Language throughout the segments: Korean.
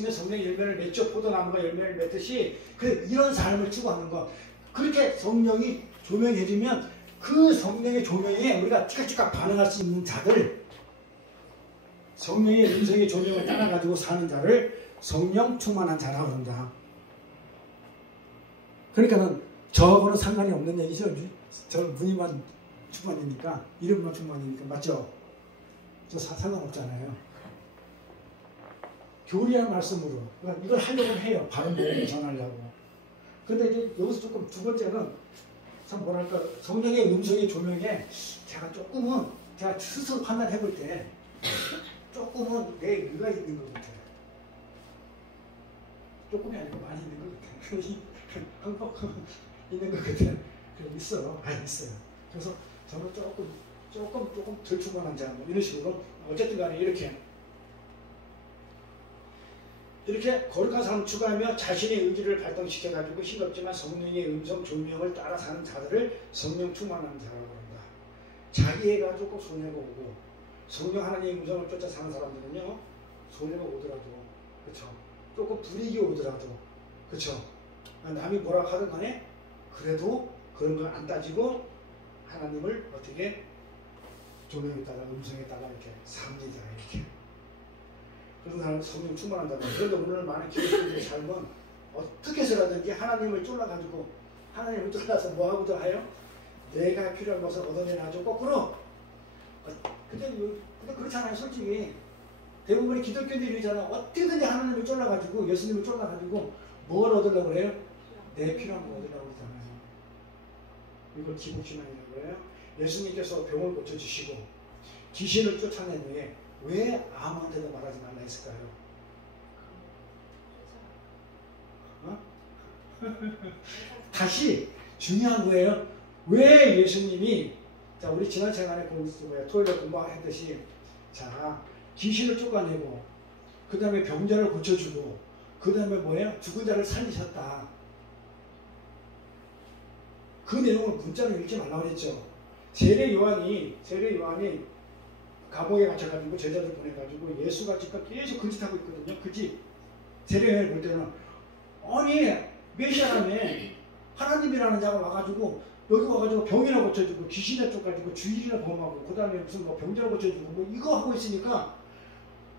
있으면 성령의 열매를 맺죠. 포도나무가 열매를 맺듯이 이런 삶을 추구하는 거. 그렇게 성령이 조명해주면 그 성령의 조명에 우리가 찌깍찌깍 반응할 수 있는 자들, 성령의 음성의 조명을 따라가지고 사는 자를 성령 충만한 자라고 한다. 그러니까는 저하고는 상관이 없는 얘기죠. 저 무늬만 충만이니까, 이름만 충만이니까. 맞죠? 저 상관없잖아요. 교리한 말씀으로. 그러니까 이걸 하려고 해요. 바른 복음을 전하려고. 근데 이제 여기서 조금 두 번째는 참 뭐랄까, 성령의 음성의 조명에 제가 스스로 판단해 볼 때 조금은 내 의가 있는 것 같아요. 조금이 아니고 많이 있는 것 같아요. 한국 있는 것 같아요. 있어요. 있어요. 그래서 저는 조금 덜 충만한 자, 뭐 이런 식으로, 어쨌든 간에 이렇게 거룩한 삶을 추구하며 자신의 의지를 발동시켜가지고 싱겁지만 성령의 음성 조명을 따라 사는 자들을 성령 충만한 자라고 합니다. 자기애가 조금 손해가 오고, 성령 하나님의 음성을 쫓아 사는 사람들은요, 손해가 오더라도, 그렇죠? 조금 불이익이 오더라도, 그렇죠? 남이 뭐라고 하든 간에 그래도 그런 걸 안 따지고 하나님을 어떻게 조명에 따라, 음성에 따라 이렇게 삽니다. 이렇게. 그래서 나는 성령 충만한다. 그런데 오늘 많은 기독교인들의 삶은 어떻게 해서라든지 하나님을 쫄라가지고, 하나님을 쫄라서 뭐하고도 하요? 내가 필요한 것을 얻어내놔줘. 거꾸로. 근데 그렇잖아요. 솔직히 대부분의 기독교인들이잖아. 어떻게든지 하나님을 쫄라가지고, 예수님을 쫄라가지고 뭘 얻으려고 그래요? 내 필요한 거 얻으려고 그러잖아요. 이걸 기복신앙이라고 해요. 예수님께서 병을 고쳐주시고 귀신을 쫓아낸 후에 왜 아무한테도 말하지 말라 했을까요? 다시 중요한 거예요. 왜 예수님이, 자, 우리 지난 시간에 토요일에 공부했듯이, 자, 귀신을 쫓아내고, 그 다음에 병자를 고쳐주고, 그 다음에 뭐예요? 죽은 자를 살리셨다. 그 내용을 문자로 읽지 말라고 그랬죠. 세례 요한이 감옥에 갇혀가지고 제자들 보내가지고 예수가 지금 계속 그 짓 하고 있거든요. 그지? 세례 요한을 볼 때는, 아니, 메시아라며 하나님이라는 자가 와가지고 여기 와가지고 병이나 고쳐주고 귀신을 쫓아가지고 주일이나 범하고 그 다음에 무슨 뭐 병자를 고쳐주고 뭐 이거 하고 있으니까,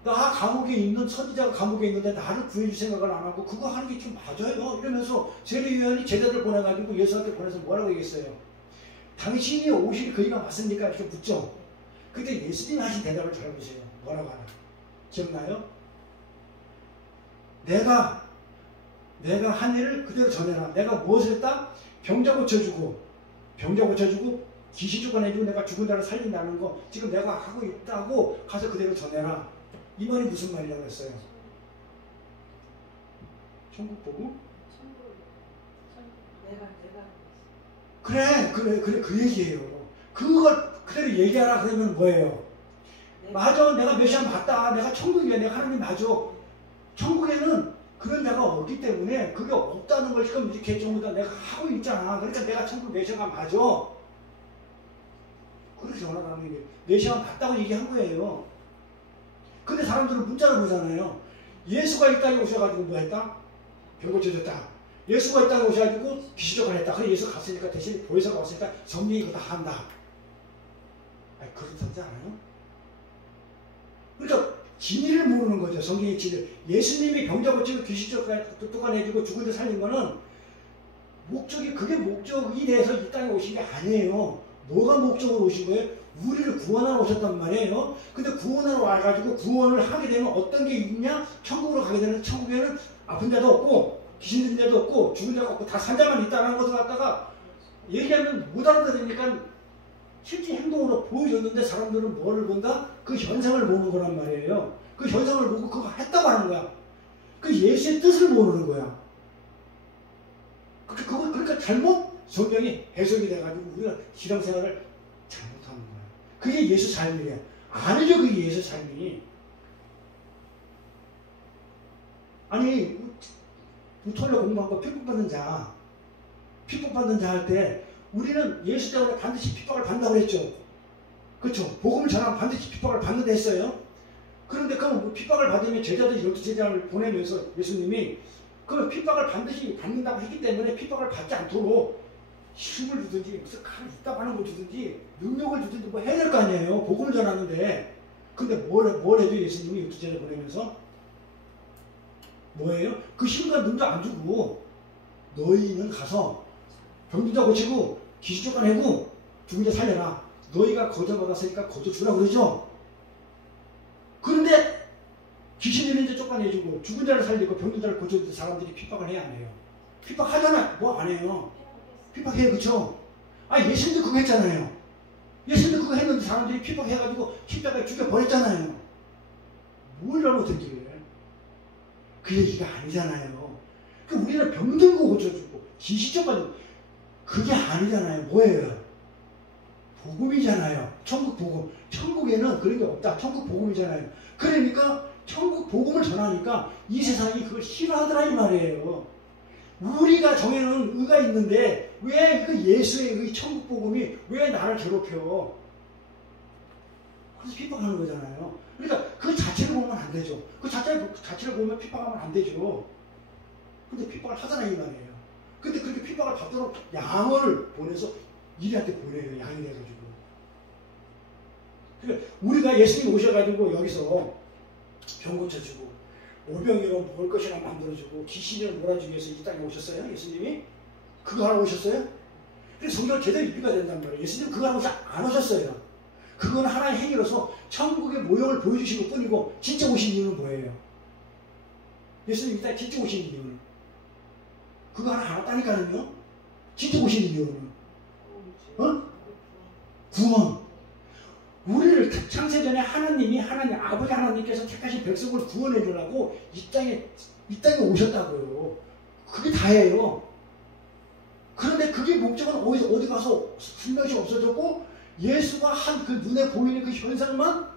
나 감옥에 있는 선지자가 감옥에 있는데 나를 구해줄 생각을 안 하고 그거 하는 게 좀 맞아요? 이러면서 세례 요한이 제자들 보내가지고 예수한테 보내서 뭐라고 얘기했어요? 당신이 오실 그이가 맞습니까? 이렇게 묻죠. 그때 예수님이 하신 대답을 들어보세요. 뭐라고 하나? 기억나요? 내가 한 일을 그대로 전해라. 내가 무엇을 했다? 병자 고쳐주고 귀신 쫓아내주고 내가 죽은 자를 살린다는 거 지금 내가 하고 있다고 가서 그대로 전해라. 이 말이 무슨 말이라고 했어요? 천국 보고? 그래 그 얘기예요. 그걸 그대로 얘기하라. 그러면 뭐예요? 맞아, 내가 메시아 맞다, 내가 천국이야, 내가 하나님 맞아. 천국에는 그런 자가 없기 때문에 그게 없다는 걸 지금 이렇게 전부 내가 하고 있잖아. 그러니까 내가 천국 메시아가 맞아. 그렇게 전화하는 게 메시아가 맞다고 얘기한 거예요. 근데 사람들은 문자를 보잖아요. 예수가 이 땅에 오셔가지고 뭐 했다? 병 고쳐줬다. 예수가 이 땅에 오셔가지고 귀신 쫓아냈다. 그래, 예수 갔으니까 대신 보혜사가 왔으니까 성령이 이거 다 한다. 아니, 그렇지 않아요? 그러니까 진리를 모르는 거죠. 성경의 진리. 예수님이 병자 고치고 귀신 쫓아내주고 죽은 자 살린 거는 그게 목적이 돼서 이 땅에 오신 게 아니에요. 뭐가 목적으로 오신 거예요? 우리를 구원하러 오셨단 말이에요. 근데 구원하러 와가지고 구원을 하게 되면 어떤 게 있냐? 천국으로 가게 되는, 천국에는 아픈 자도 없고 귀신 들린 자도 없고 죽은 자가 없고 다 산 자만 있다는 것을 갖다가 얘기하면 못 알아들으니까 실제 행동으로 보여줬는데 사람들은 뭐를 본다? 그 현상을 보는 거란 말이에요. 그 현상을 보고 그거 했다고 하는 거야. 그 예수의 뜻을 모르는 거야. 그러니까 잘못 성경이 해석이 돼가지고 우리가 신앙생활을 잘못하는 거야. 그게 예수 삶이에요. 아니죠, 그게 예수 삶이. 아니, 토요일 공부한 거 핍박받는 자 할 때 우리는 예수 때문에 반드시 핍박을 받는다고 했죠. 그렇죠? 복음을 전하면 반드시 핍박을 받는다 했어요. 그런데 그 핍박을 받으면 제자들 12제자를 보내면서 예수님이 그 핍박을 반드시 받는다고 했기 때문에 핍박을 받지 않도록 힘을 주든지 무슨 칼을 있다고 하는 걸 주든지 능력을 주든지 뭐 해야 될 거 아니에요. 복음을 전하는데. 근데 뭘 해도 예수님이 12제자 보내면서 뭐예요? 그 힘과 능력 안 주고 너희는 가서 병든 자 고치고 귀신 쫓아내고 죽은 자 살려라. 너희가 거저 받았으니까 거저 주라 그러죠. 그런데 귀신 들린 자 쫓아내주고 죽은 자를 살리고 병든 자를 고쳐줄 때 사람들이 핍박을 해야 안 해요? 핍박하잖아요. 뭐 안 해요? 핍박해요. 그쵸? 예수님도 그거 했잖아요. 예수님도 그거 했는데 사람들이 핍박해가지고 십자가에 죽여버렸잖아요. 뭘 잘못했길래? 그 얘기가 아니잖아요. 우리는 병든 거 고쳐주고 귀신 쫓아내고 그게 아니잖아요. 뭐예요? 복음이잖아요. 천국 복음. 천국에는 그런 게 없다. 천국 복음이잖아요. 그러니까 천국 복음을 전하니까 이 세상이 그걸 싫어하더라 이 말이에요. 우리가 정해놓은 의가 있는데 왜 그 예수의 의 천국 복음이 왜 나를 괴롭혀? 그래서 핍박하는 거잖아요. 그러니까 그 자체를 보면 안 되죠. 그 자체를 보면 핍박하면 안 되죠. 근데 핍박을 하잖아 이 말이에요. 근데 그렇게 핍박을 받도록 양을 보내서 이리한테 보내요. 양이 돼가지고. 그러니까 우리가 예수님 오셔가지고 여기서 병 고쳐주고 오병이로 먹을 것이나 만들어주고 귀신을 몰아주기 위해서 이 땅에 오셨어요? 예수님이? 그거 하러 오셨어요? 그래서 성경을 제대로 이해가 된단 말이에요. 예수님 그거 하러 안 오셨어요. 그건 하나의 행위로서 천국의 모형을 보여주신 것 뿐이고 진짜 오신 이유는 뭐예요? 예수님 이 땅에 진짜 오신 이유는 그거 하나 안 왔다니까요. 진짜 오신 이유는 구원. 우리를 창세전에 하나님 아버지 하나님께서 택하신 백성을 구원해 주려고 이 땅에 오셨다고요. 그게 다예요. 그런데 그게 목적은 어디 가서 분명히 없어졌고 예수가 한 그 눈에 보이는 그 현상만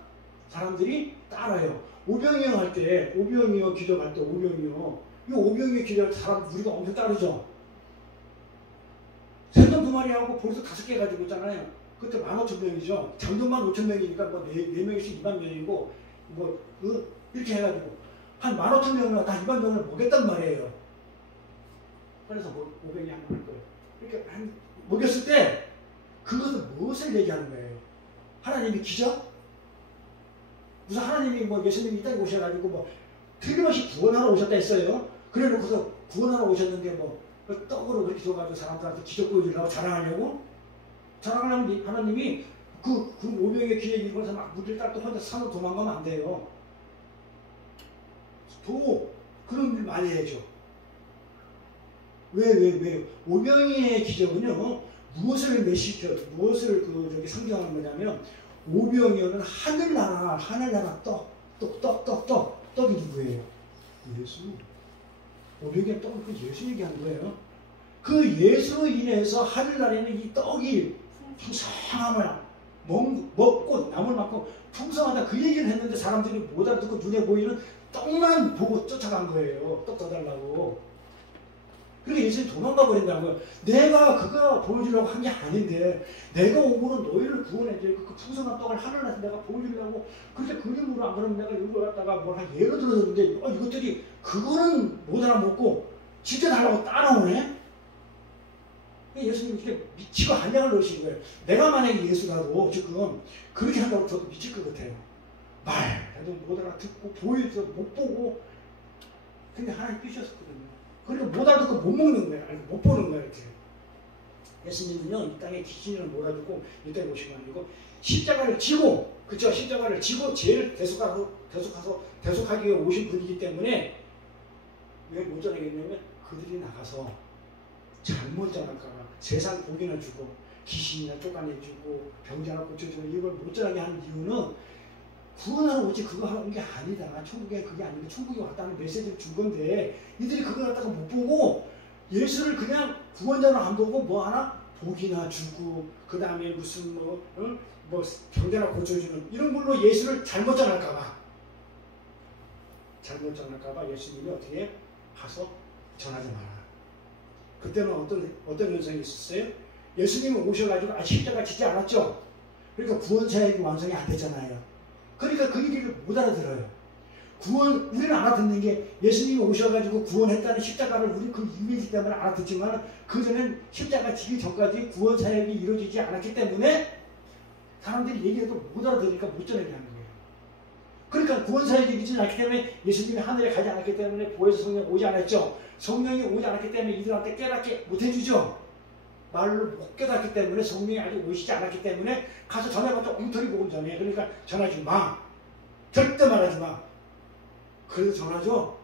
사람들이 따라요. 오병이어 할 때, 오병이어 기적할 때, 이 오병이어 기적할 때 사람 우리가 엄청 따르죠. 생선 2마리하고 보리수 5개 가지고 있잖아요. 그때 15,000명이죠. 장동만 5,000명이니까 뭐 4명씩 2만 명이고 이렇게 해가지고 한 15,000명을 다 2만 명을 먹였단 말이에요. 그래서 500이 한 번 할 거예요. 이렇게 먹였을 때 그것은 무엇을 얘기하는 거예요? 하나님이 기적? 무슨 하나님이 예수님이 이 땅에 오셔가지고 틀림없이 구원하러 오셨다 했어요. 그래 놓고서 구원하러 오셨는데 떡으로 그렇게 줘가지고 사람들한테 기적 보여주려고 자랑하려고? 자랑하려면 하나님이 그 5명의 기회 일궈서 막 무리를 따고 혼자 산으로 도망가면 안 돼요. 그런 일 많이 해야죠. 왜? 5명의 기적은요, 무엇을 상징하는 거냐면, 5병이어는 하늘나라 떡이 누구예요? 예수. 5병의 떡은 그 예수 얘기하는 거예요. 그 예수로 인해서 하늘나라에는 이 떡이 풍성함을 먹고 남을 먹고 풍성하다 그 얘기를 했는데 사람들이 못 알아듣고 눈에 보이는 떡만 보고 쫓아간 거예요. 떡 더 달라고. 그러니까 예수님이 도망가 버린다는 거예요. 내가 그거 보여주려고 한 게 아닌데 내가 오고는 너희를 구원해줘. 그 풍성한 떡을 하늘나라에서 내가 보여주려고 그렇게 그림으로 안 그러면 내가 이걸 갖다가 예를 들어줬는데 이것들이 그거는 못 알아먹고 진짜 달라고 따라오네. 예수님이 이렇게 미치고 한량을 넣으신 거예요. 내가 만약에 예수라도 지금 그렇게 한다고 저도 미칠 것 같아요. 말해도 못 알아듣고 보여서 못 보고 근데 하나님 삐셨었거든요. 그러니까 못 알아듣고 못 먹는 거예요. 아니, 못 보는 거예요. 이렇게. 예수님은요 이 땅에 귀신을 몰아주고 이 땅에 오신 거 아니고 십자가를 지고 그쵸? 십자가를 지고 죄를 대속하기 위해 오신 분이기 때문에 왜 못 전하겠냐면 그들이 나가서 잘못 전할까봐 세상 복이나 주고 귀신이나 쫓아내주고 병자나 고쳐주고 이걸 못 전하게 하는 이유는 구원하러 오지 그거 하러 온 게 아니다. 천국에 그게 아니고 천국에 왔다는 메시지를 준 건데 이들이 그걸 갖다가 못 보고 예수를 그냥 구원자로 안 보고 뭐 하나? 복이나 주고 그 다음에 무슨 병자나 고쳐주는 이런 걸로 예수를 잘못 전할까봐 예수님이 어떻게 가서 전하지 마라. 그때는 어떤 현상이 있었어요? 예수님이 오셔가지고 십자가 짓지 않았죠? 그러니까 구원 사역이 완성이 안 됐잖아요. 그러니까 그 얘기를 못 알아들어요. 구원, 우리는 알아듣는 게 예수님이 오셔가지고 구원했다는 십자가를 우리 그 이미지 때문에 알아듣지만 그전엔 십자가 지기 전까지 구원 사역이 이루어지지 않았기 때문에 사람들이 얘기해도 못 알아들으니까 못 전하게 하는 거예요. 그러니까 구원 사역이 이루어지지 않았기 때문에 예수님이 하늘에 가지 않았기 때문에 보혜사 성령 오지 않았죠. 성령이 오지 않았기 때문에 이들한테 깨닫게 못 해주죠. 말로 못 깨닫기 때문에 성령이 아직 오시지 않았기 때문에 가서 전해봤자 엉터리 복음 전해. 그러니까 전하지 마. 절대 말하지 마. 그래서 전하죠.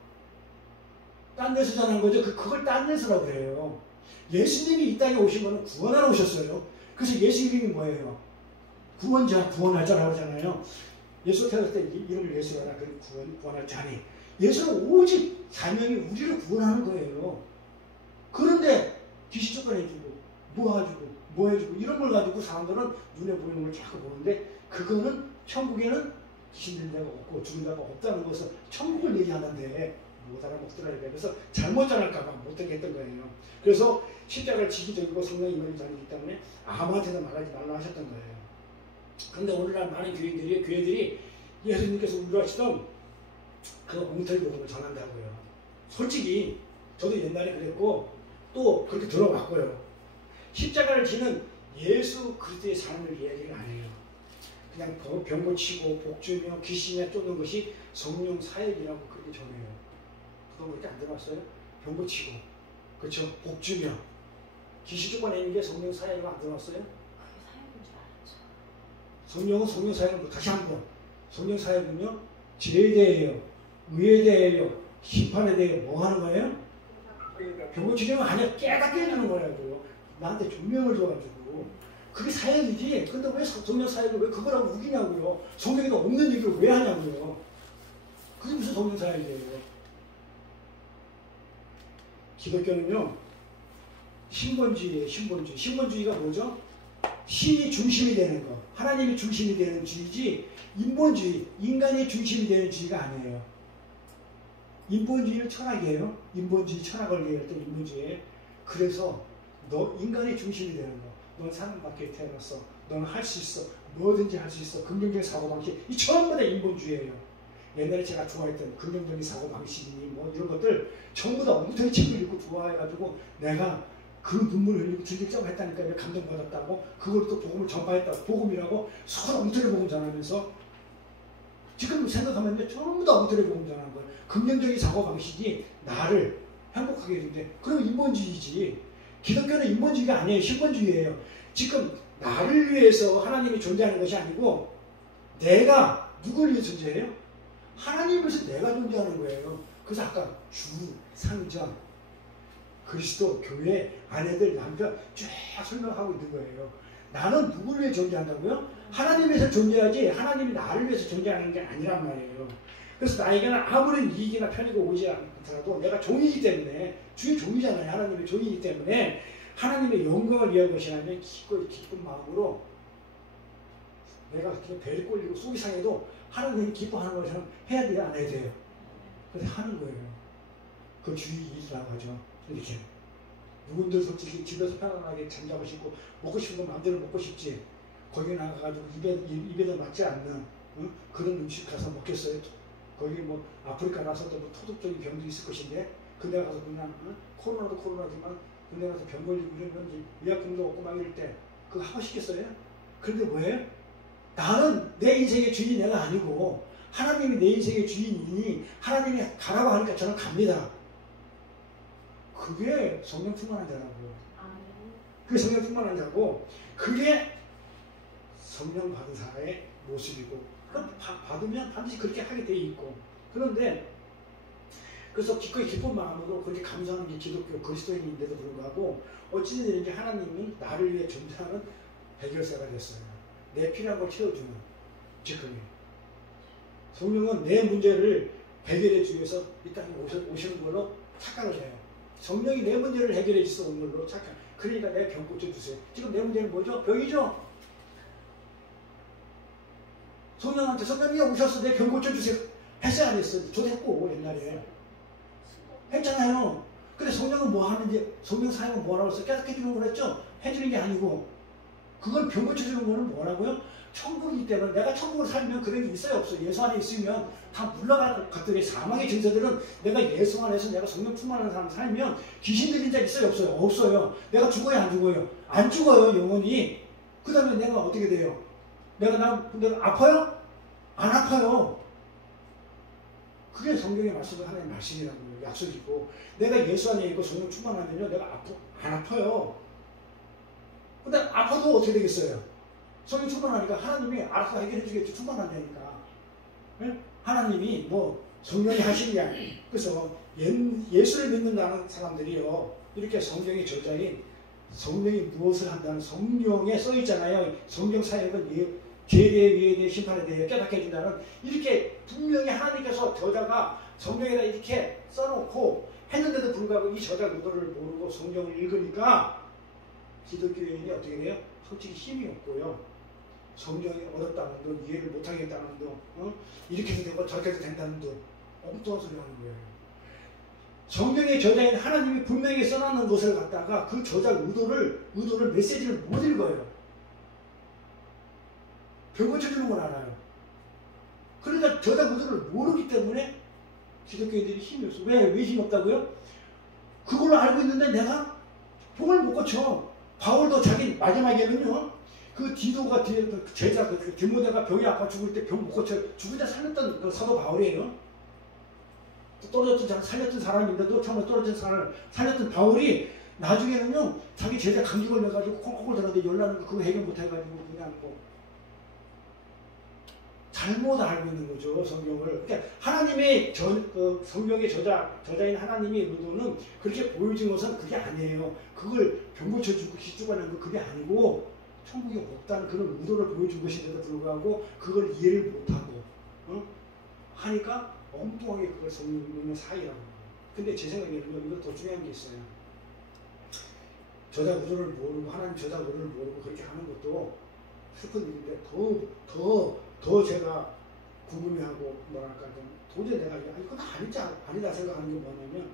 딴 데서 전한 거죠. 그걸 딴 데서라고 그래요. 예수님이 이 땅에 오신 거는 구원하러 오셨어요. 그래서 예수 이름이 뭐예요? 구원자, 구원할 자라고 하잖아요. 예수 태어났을 때 이름을 예수라나 구원할 자니. 예수는 오직 사명이 우리를 구원하는 거예요. 그런데 귀신 쫓아내주고 뭐 해주고 이런 걸 가지고 사람들은 눈에 보이는 걸 자꾸 보는데 그거는 천국에는 귀신 들린 자가 없고 죽은 자가 없다는 것을 천국을 얘기하는데 못 알아먹더라. 그래서 잘못 전할까봐 못하게 했던 거예요. 그래서 십자가를 지기 전이고 성령이 임하기 전이기 때문에 아무한테나 말하지 말라 하셨던 거예요. 그런데 오늘날 많은 교회들이 예수님께서 우려하시던 그 엉터리 복음을 전한다고요. 솔직히 저도 옛날에 그랬고 또 그렇게 들어봤고요. 십자가를 지는 예수 그리스도의 삶을 이야기를 안 해요. 그냥 병 고치고 복주며 귀신이나 쫓는 것이 성령 사역이라고 그렇게 전해요. 그거 그렇게 안 들어봤어요? 병 고치고 그렇죠? 복주며 귀신 쫓아내는 게 성령 사역이라고 안 들어봤어요? 그게 사역인 줄 알았죠. 성령은 성령 사역은 다시 한번 성령 사역은요 죄에 대해요, 의에 대해요, 심판에 대해 뭐 하는 거예요? 병 고치려면 아니야 깨닫게 해주는 거라고요. 나한테 조명을 줘가지고 그게 사역이지. 근데 왜 성령 사역을 왜 그거라고 우기냐고요. 성경에도 없는 얘기를 왜 하냐고요. 그게 무슨 성령 사역이에요. 기독교는요 신본주의예요. 신본주의가 뭐죠? 신이 중심이 되는 거, 하나님이 중심이 되는 주의지 인본주의, 인간이 중심이 되는 주의가 아니에요. 인본주의는 철학이에요. 인본주의 철학을 얘기할 때 인본주의예요. 그래서 너 인간이 중심이 되는 거. 넌 사람밖에 태어났어. 넌 할 수 있어. 뭐든지 할 수 있어. 긍정적인 사고방식. 이 전부 다 인본주의예요. 옛날에 제가 좋아했던 긍정적인 사고방식이니 뭐 이런 것들 전부 다 엉터리 책을 읽고 좋아해가지고 내가 그 눈물을 흘리고 들리자고 했다니까 내가 감동받았다고 그걸 또 복음을 전파했다고 복음이라고 서로 엉터리 복음 전하면서 지금 생각하면 전부 다 엉터리 복음 전하는 거예요. 긍정적인 사고방식이 나를 행복하게 해준대. 그럼 인본주의지. 기독교는 인본주의가 아니에요. 신본주의예요. 지금 나를 위해서 하나님이 존재하는 것이 아니고 내가 누구를 위해 존재해요? 하나님을 위해서 내가 존재하는 거예요. 그래서 아까 주, 상전, 그리스도, 교회, 아내들, 남편 쫙 설명하고 있는 거예요. 나는 누구를 위해 존재한다고요? 하나님을 위해서 존재하지 하나님이 나를 위해서 존재하는 게 아니란 말이에요. 그래서 나에게는 아무런 이익이나 편의가 오지 않더라도 내가 종이기 때문에 주의 종이잖아요. 하나님의 종이기 때문에 하나님의 영광을 위한 것이라면 기쁜 마음으로 내가 배를 꼴리고 속이 상해도 하나님이 기뻐하는 것처럼 해야 돼요? 안 해야 돼요? 그래서 하는 거예요. 그 주의 일이라고 하죠. 이렇게 누군들 솔직히 집에서 편안하게 잠자고 싶고 먹고 싶은 거 마음대로 먹고 싶지 거기 나가가지고 입에도 맞지 않는 그런 음식 가서 먹겠어요? 거기 뭐 아프리카 가서도 뭐 토독적인 병도 있을 것인데 그데 가서 그냥 코로나도 코로나지만 그데 가서 병 걸리고 이러면 의약품도 없고 막 이럴 때 그거 하고 싶겠어요? 그런데 뭐예요? 나는 내 인생의 주인이 내가 아니고 하나님이 내 인생의 주인이니 하나님이 가라고 하니까 저는 갑니다. 그게 성령 충만한 자라고요. 그게 성령 충만한 자고 그게 성령 받은 사람의 모습이고 받으면 반드시 그렇게 하게 돼 있고 그런데 그래서 기꺼이 기쁜 마음으로 그렇게 감사하는 게 기독교 그리스도인인데도 불구하고 어찌든 이렇게 하나님은 나를 위해 존재하는 해결사가 됐어요. 내 필요한 걸 채워주는 지금이 성령은 내 문제를 해결해 주기 위해서 이 땅에 오시는 걸로 착각을 해요. 성령이 내 문제를 해결해 줄 수 없는 걸로 착각. 그러니까 내 병 고쳐주세요. 지금 내 문제는 뭐죠? 병이죠? 성령한테 성령이 오셔서 내 병 고쳐주세요. 했어요? 안 했어요? 저도 했고 옛날에 했잖아요. 근데 성령은 뭐 하는지 성령 사역은 뭐라고 해서 깨닫게 해주는 거랬죠? 해주는 게 아니고 그걸 병 고쳐주는 거는 뭐라고요? 천국이기 때문에 내가 천국을 살면 그런 게 있어요 없어요? 예수 안에 있으면 다 물러갈 것들이 사망의 증세들은 내가 예수 안에서 내가 성령 충만한 사람 살면 귀신 들린 자 있어요 없어요? 없어요. 내가 죽어요 안 죽어요? 안 죽어요 영원히. 그 다음에 내가 어떻게 돼요? 내가 아파요? 안 아파요. 그게 성경의 말씀을 하나님의 말씀이라는 거예요. 약속이고 내가 예수 안에 있고 성령 충만하면요 내가 안 아파요. 근데 아파도 어떻게 되겠어요? 성령 충만하니까 하나님이 알아서 해결해 주겠죠. 충만한다니까. 네? 하나님이 뭐 성령이 하시는 게 아니에요. 그래서 예수를 믿는다는 사람들이요 이렇게 성경의 저자인 성령이 무엇을 한다는 성경에 써 있잖아요. 성경 사역은 죄에 대해 위에 대해 심판에 대해 깨닫게 해준다는 이렇게 분명히 하나님께서 저자가 성경에다 이렇게 써놓고 했는데도 불구하고 이 저자 의도를 모르고 성경을 읽으니까 기독교인이 어떻게 돼요? 솔직히 힘이 없고요. 성경이 어렵다는 둥, 이해를 못하겠다는 둥, 이렇게 해도 되고 저렇게 해도 된다는 둥 엉뚱한 소리 하는 거예요. 성경의 저자인 하나님이 분명히 써놨는 것을 갖다가 그 저자 의도를 메시지를 못 읽어요. 병 고쳐주는 건 알아요. 그러니까 저자 의도를 모르기 때문에 기독교인들이 힘이 없어. 왜 힘이 없다고요? 그걸로 알고 있는데 내가 병을 못 고쳐. 바울도 자기 마지막에는요, 그 디도가 제자, 디모데가 병이 아파 죽을 때 병 못 고쳐. 죽을 때 살렸던 그 사도 바울이에요. 살렸던 사람인데도 처음에 떨어진 사람을 살렸던 바울이 나중에는요, 자기 제자 감기 걸려가지고 콩콩 들었는데 열나는 거 그거 해결 못 해가지고 그냥 뭐 잘못 알고 있는 거죠, 성경을. 그러니까 하나님의 성경의 저자인 하나님의 의도는 그렇게 보여진 것은 그게 아니에요. 그걸 병 고쳐주고 기죽어내는 거 그게 아니고 천국이 없다는 그런 의도를 보여준 것인데도 불구하고 그걸 이해를 못하고 하니까 엉뚱하게 그걸 성경의 사이라고. 근데 제 생각에는 이거 더 중요한 게 있어요. 저자 의도를 모르고 하나님 저자 의도를 모르고 그렇게 하는 것도 슬픈 일인데 더 제가 궁금해하고 뭐랄까 좀 도저히 내가 이건 아니다 생각하는 게 뭐냐면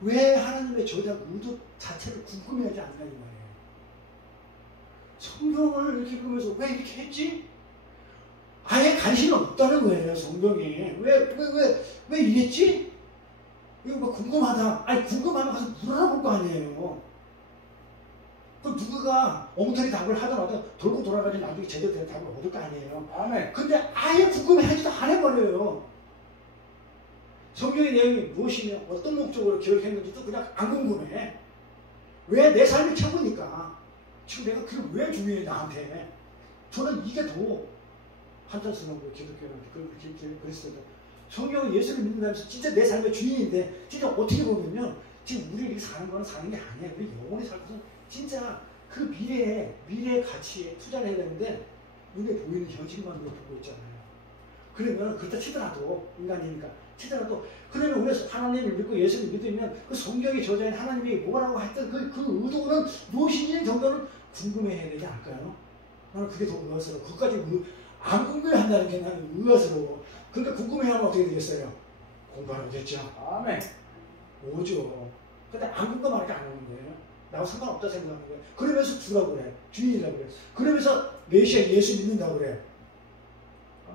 왜 하나님의 저자 의도 자체를 궁금해하지 않나 이 말이에요. 성경을 이렇게 보면서 왜 이렇게 했지? 아예 관심이 없다는 거예요. 성경에 왜 이랬지? 이거 뭐 궁금하다. 아니 궁금하면 가서 물어볼 거 아니에요. 그 누구가 엉터리 답을 하더라도 돌고 돌아가지 나중에 제대로 된 답을 얻을 거 아니에요. 아멘. 근데 아예 궁금해하지도 않아버려요. 성경의 내용이 무엇이며 어떤 목적으로 기록했는지도 그냥 안 궁금해. 왜 내 삶이 최고니까. 지금 내가 그게 왜 중요해 나한테. 저는 이게 더 한탄스러운 거예요. 기독교는 그리스도는. 성경은 예수를 믿는다면서 진짜 내 삶의 주인인데 진짜 어떻게 보면요. 지금 우리 이렇게 사는 거는 사는 게 아니에요. 우리 영원히 살고서 진짜 그 미래의 가치에 투자를 해야 되는데 눈에 보이는 현실만 보고 있잖아요. 그러면 그렇다 치더라도 인간이니까 치더라도 그러면 우리가 하나님을 믿고 예수를 믿으면 그 성경의 저자인 하나님이 뭐라고 했던 그 의도는 무엇인지 정도는 궁금해해야 되지 않을까요? 나는 그게 더 의아스러워. 그것까지 안 궁금해한다는 게 나는 의아스러워. 그러니까 궁금해하면 어떻게 되겠어요? 공부하면 됐죠. 아멘. 오죠. 근데 안 궁금하니까 안 오는 거예요. 나하고 상관없다 생각하는 거예요. 그러면서 주라고 그래. 주인이라고 그래. 그러면서 메시아 예수 믿는다고 그래.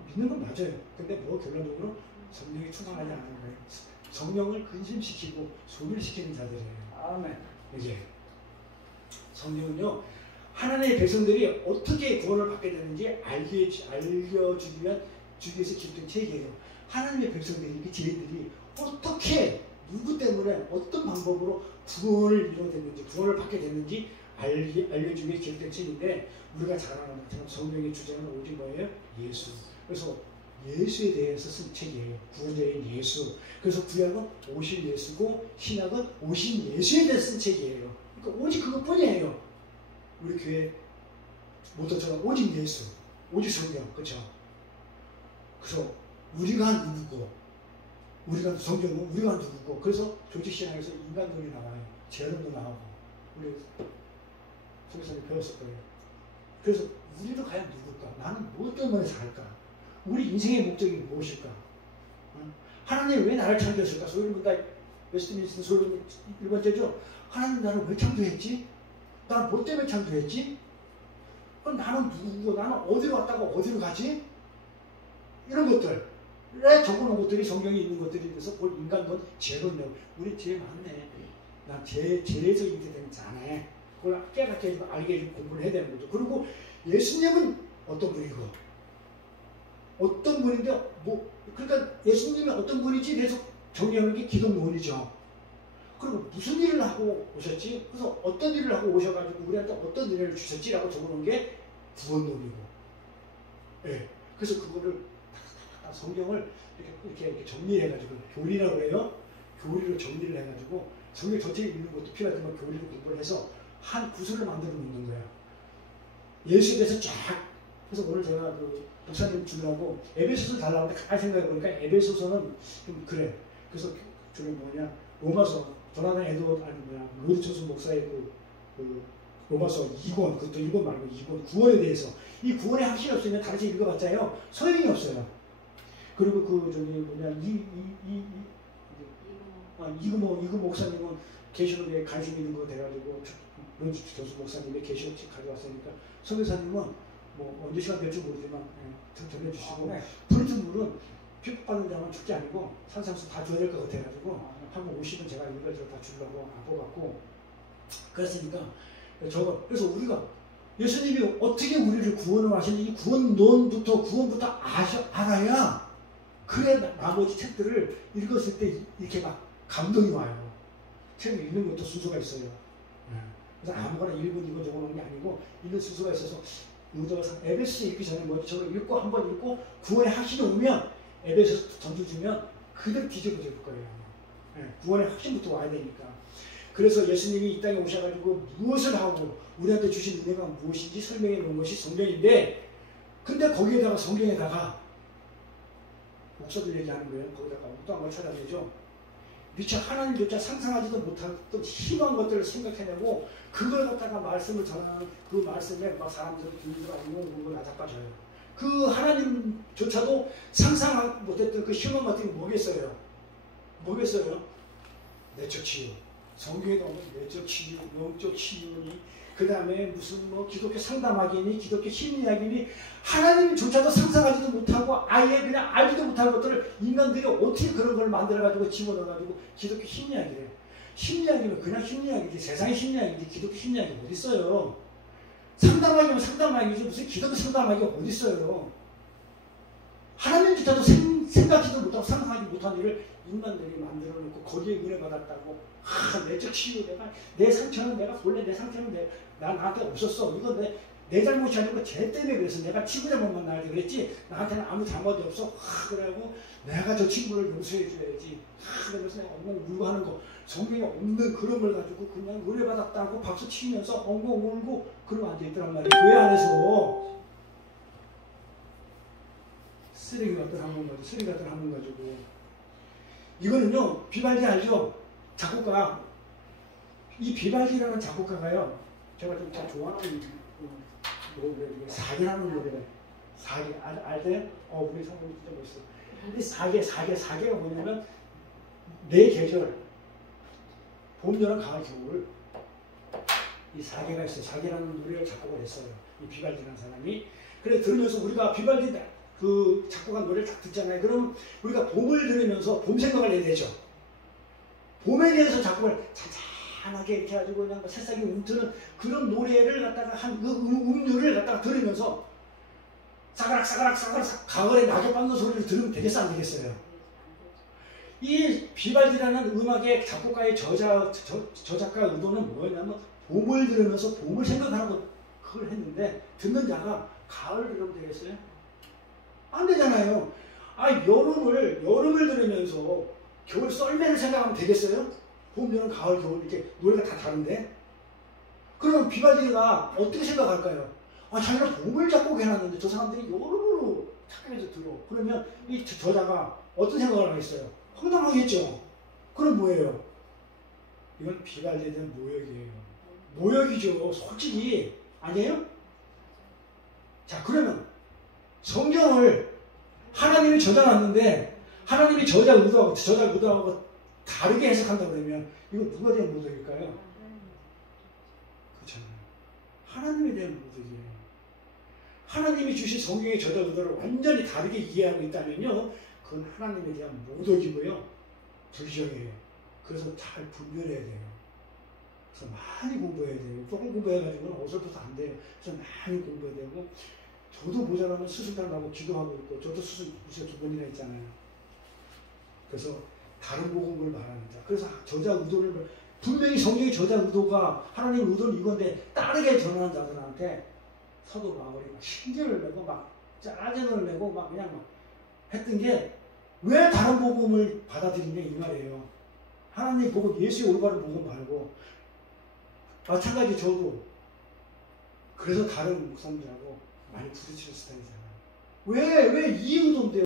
믿는 건 맞아요. 근데 뭐 결론적으로 성령이 충만하지 않은 거예요. 성령을 근심시키고 소멸시키는 자들이에요. 아멘. 이제 성령은요. 하나님의 백성들이 어떻게 구원을 받게 되는지 알려주기 위해서 기록된 책이에요. 하나님의 백성들이, 그 지혜들이 어떻게 누구 때문에 어떤 방법으로 구원을 이루어졌는지 구원을 받게 됐는지 알려주기 위해 기록된 책인데 우리가 잘 아는 것처럼 성경의 주제는 오직 뭐예요? 예수. 그래서 예수에 대해서 쓴 책이에요. 구원자인 예수. 그래서 구약은 오실 예수고 신약은 오신 예수에 대해서 쓴 책이에요. 그러니까 오직 그것뿐이에요. 우리 교회 모토처럼 오직 예수, 오직 성경, 그렇죠? 그래서 우리가 누구고, 우리가 성경은 우리가 누구고, 그래서 조직신학에서 인간론이 나와요. 재론도 나오고, 우리 성경에 배웠을 거예요. 그래서 우리도 과연 누굴까? 나는 무엇 때문에 살까? 우리 인생의 목적이 무엇일까? 하나님 왜 나를 창조했을까? 소유문다 웨스트민스터 소유문 1번째죠. 하나님 나를 왜 창조했지? 난 뭐 때문에 창조했지? 그럼 나는 누구고 나는 어디로 왔다가 어디로 가지? 이런 것들에 적어놓은 것들이 성경에 있는 것들이 돼서 볼 인간은 죄로냐. 우리 죄 많네. 난 죄에서 이렇게 되면 잘해. 그걸 깨닫게 해주고 알게 해주고 공부를 해야 되는 거죠. 그리고 예수님은 어떤 분이고 어떤 분인데 그러니까 예수님이 어떤 분인지 계속 정리하는 게 기독론이죠. 그리고 무슨 일을 하고 오셨지? 그래서 어떤 일을 하고 오셔가지고 우리한테 어떤 은혜를 주셨지라고 적어놓은 게 구원론이고. 예. 그래서 그거를 성경을 이렇게 정리해가지고 교리라고 해요. 교리로 정리를 해가지고 성경 전체에 있는 것도 필요하지만 교리로 공부를 해서 한 구슬을 만들어 놓는 거예요. 예수에 대해서 쫙. 그래서 오늘 제가 그 목사님 주려고 에베소서 달라고 하는데 가만히 생각해보니까 에베소서는 좀 그래. 그래서 저기 뭐냐 로마서 조나단 에드워드 로드초슨 목사의 그 로마서 2권 그것도 1권 말고 2권 구원에 대해서 이 구원의 확신이 없으면 다른 책 읽어봤자요 소용이 없어요. 그리고 그 저기 뭐냐 이구 목사님은 계시록에 관심 있는 거 돼가지고 교수 목사님의 계시록 책 가져왔으니까 선교사님은 뭐 언제 시간 될지 모르지만 전해주시고 프리즘물은 핍박받는 자만 죽지 아니고 산상수 다 줘야 될 것 같아가지고 한 50은 제가 이거저거 다 주려고 안 뽑았고 그랬으니까 그래서 우리가 예수님이 어떻게 우리를 구원을 하시는지 구원부터 알아야 그래 나머지 책들을 읽었을 때 이렇게 막 감동이 와요. 책을 읽는 것도 순서가 있어요. 그래서 아무거나 이거 적어놓은 게 아니고 읽는 순서가 있어서 의도상 에베소서 읽기 전에 뭐 저걸 읽고 한번 읽고 구원의 확신이 오면 에베소서 전주 주면 그대로 뒤집어져 볼 거예요. 구원의 확신부터 와야 되니까. 그래서 예수님이 이 땅에 오셔가지고 무엇을 하고 우리한테 주신 은혜가 무엇인지 설명해 놓은 것이 성경인데 근데 거기에다가 성경에다가 목사들 얘기하는 거예요. 거기다가 어떠한 걸 찾아내죠. 미처 하나님조차 상상하지도 못했던 희망한 것들을 생각해내고 그걸 갖다가 말씀을 전하는 그 말씀에 막 사람들이 들리고 아니면 그걸 나자빠져요. 그 하나님조차도 상상 못했던 그 희망 같은 게 뭐겠어요? 내적 치유. 성경에 나오는 내적 치유, 영적 치유니 그 다음에 무슨 뭐 기독교 상담학이니 기독교 심리학이니 하나님조차도 상상하지도 못하고 아예 그냥 알지도 못할 것들을 인간들이 어떻게 그런 걸 만들어가지고 집어넣어가지고 기독교 심리학이래요. 심리학이면 그냥 심리학이지 세상의 심리학이지 기독교 심리학이 어디 있어요. 상담학이면 상담학이지 무슨 기독교 상담학이 어디 있어요. 하나님조차도 생각지도 못하고 상상하지 못한 일을 인간들이 만들어 놓고 거기에 은혜 받았다고 내적 치유 내 상처는 내가 본래 내 상처는 나한테 없었어. 이건 내 잘못이 아니고 쟤 때문에 그래서 내가 친구 잘못만 나한테 그랬지 나한테는 아무 잘못이 없어. 그러고 내가 저 친구를 용서해 줘야지. 그러면서 내가 엉엉 울고 하는 거 성경에 없는 그런 걸 가지고 그냥 은혜 받았다고 박수 치면서 엉엉 울고 그러면 안 되더란 말이에요. 교회 안에서 쓰레기 같은 한번 가지고 이거는요 비발디 알죠? 작곡가 이 비발디라는 작곡가가요 제가 좀 좋아하는 노래 중에 사계라는 노래가 사계 알대요? 우리 성공이 진짜 멋있어. 이 사계가 뭐냐면 네 계절 봄, 여름, 가을, 겨울 이 사계가 있어요. 사계라는 노래를 작곡을 했어요. 이 비발디라는 사람이. 그래 들으면서 우리가 비발디 그 작곡한 노래를 딱 듣잖아요. 그럼 우리가 봄을 들으면서 봄 생각을 해야 되죠. 봄에 대해서 작곡을 잔잔하게 이렇게 해가지고 그냥 새싹이 움트는 그런 노래를 갖다가 한 그 음료를 갖다가 들으면서 싸가락 가을에 낙엽 밟는 소리를 들으면 되겠어 안 되겠어요? 이 비발디라는 음악의 작곡가의 저작가 의도는 뭐였냐면 봄을 들으면서 봄을 생각하라고 그걸 했는데 듣는 자가 가을 들으면 되겠어요? 안 되잖아요. 여름을 들으면서 겨울 썰매를 생각하면 되겠어요? 봄, 여름, 가을, 겨울 이렇게 노래가 다 다른데? 그러면 비발디가 어떻게 생각할까요? 자기가 봄을 작곡해놨는데 저 사람들이 여름으로 착각해서 들어. 그러면 이 저자가 어떤 생각을 하겠어요? 황당하겠죠? 그럼 뭐예요? 이건 비발디에 대한 모욕이에요. 모욕이죠. 솔직히. 아니에요? 자, 그러면 성경을 하나님이 저자놨는데 하나님이 저자 의도하고 다르게 해석한다 그러면 이거 누가 대한 모독일까요? 그렇잖아요. 하나님에 대한 모독이에요. 하나님이 주신 성경의 저자 의도를 완전히 다르게 이해하고 있다면요, 그건 하나님에 대한 모독이고요, 불경이에요. 그래서 잘 분별해야 돼요. 그래서 많이 공부해야 돼요. 조금 공부해가지고는 어설퍼서 안 돼요. 그래서 많이 공부해야 되고, 저도 모자라면 수술 달라고 기도하고 있고, 저도 수술 무슨 2번이나 했잖아요. 그래서 다른 복음을 말합니다. 그래서 저자 의도를 분명히 성경의 저자 의도가 하나님 의도는 이건데 다르게 전하는 자들한테 사도 바울이 막 신경을 내고 막 짜증을 내고 막 그냥 막 했던 게 왜 다른 복음을 받아들이냐 이 말이에요. 하나님 복음, 예수의 올바른 복음 말고. 마찬가지 저도 그래서 다른 목사님들하고 많이 부딪히는 스타일이잖아요. 왜 이 의도인데요?